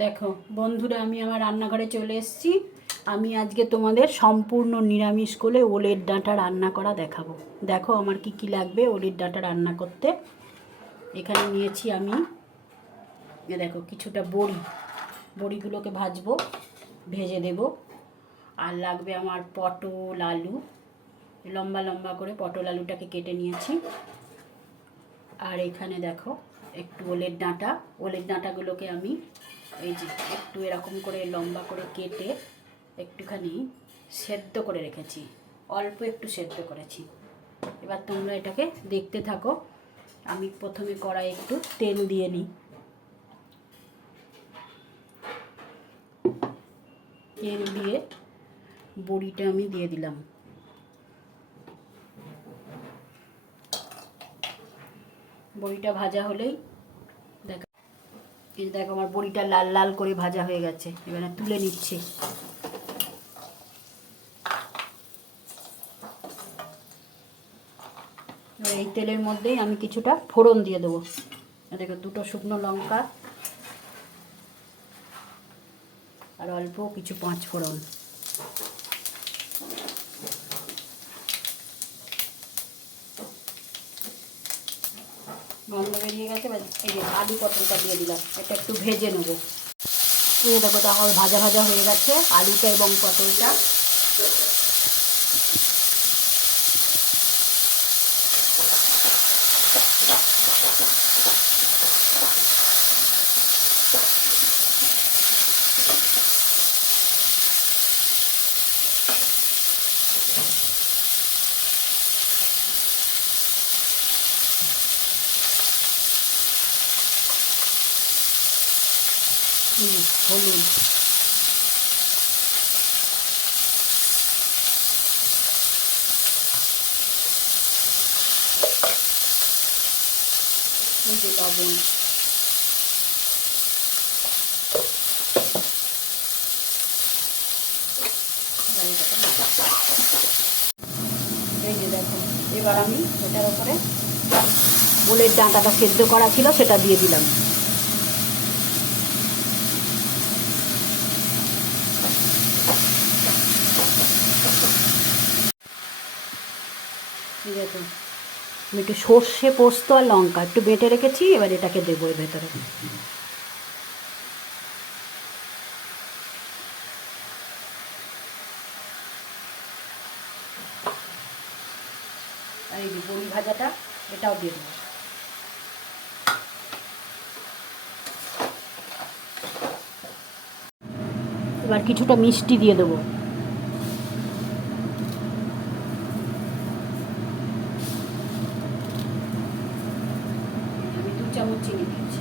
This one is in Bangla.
দেখো বন্ধুরা, আমি আমার রান্নাঘরে চলে এসেছি। আমি আজকে তোমাদের সম্পূর্ণ নিরামিষ করে ওলের ডাঁটা রান্না করা দেখাবো। দেখো আমার কি কি লাগবে ওলের ডাঁটা রান্না করতে। এখানে নিয়েছি আমি, দেখো কিছুটা বড়িগুলোকে ভাজবো, ভেজে দেব। আর লাগবে আমার পটল আলু, লম্বা লম্বা করে পটল আলুটাকে কেটে নিয়েছি। আর এখানে দেখো একটু ওলের ডাঁটাগুলোকে আমি এই যে একটু এরকম করে লম্বা করে কেটে একটুখানি সেদ্ধ করে রেখেছি, অল্প একটু সেদ্ধ করেছি। এবার তোমরা এটাকে দেখতে থাকো। আমি প্রথমে কড়াই একটু তেল দিয়ে নিই। তেল দিয়ে বড়িটা আমি দিয়ে দিলাম। বড়িটা ভাজা হলেই দেখো আমার বড়িটা লাল লাল করে ভাজা হয়ে গেছে। এবারে তুলে নিচ্ছি। এই তেলের মধ্যেই আমি কিছুটা ফোড়ন দিয়ে দেবো। দেখো দুটো শুকনো লঙ্কা আর অল্প কিছু পাঁচ ফোড়ন। গন্ধ বেরিয়ে গেছে। এই যে আলু পটলটা দিয়ে দিলাম, এটা একটু ভেজে নেবো। এই দেখো তাহলে ভাজা ভাজা হয়ে গেছে আলুটা এবং পটলটা। হলুদ, এই যে লবণ, এই যে দেখো। এবার আমি এটার উপরে ওলের ডাঁটাটা সেদ্ধ করা ছিল সেটা দিয়ে দিলাম। দেখো আমি একটু সর্ষে পোস্ত আর লঙ্কা একটু বেটে রেখেছি, এবার এটাকে দেবো এর ভেতরে। আর এই যে বড়ি ভাজাটা এটাও দিয়ে দেবো। এবার কিছুটা মিষ্টি দিয়ে দেবো। আমি 2 চামচ চিনি দিয়েছি।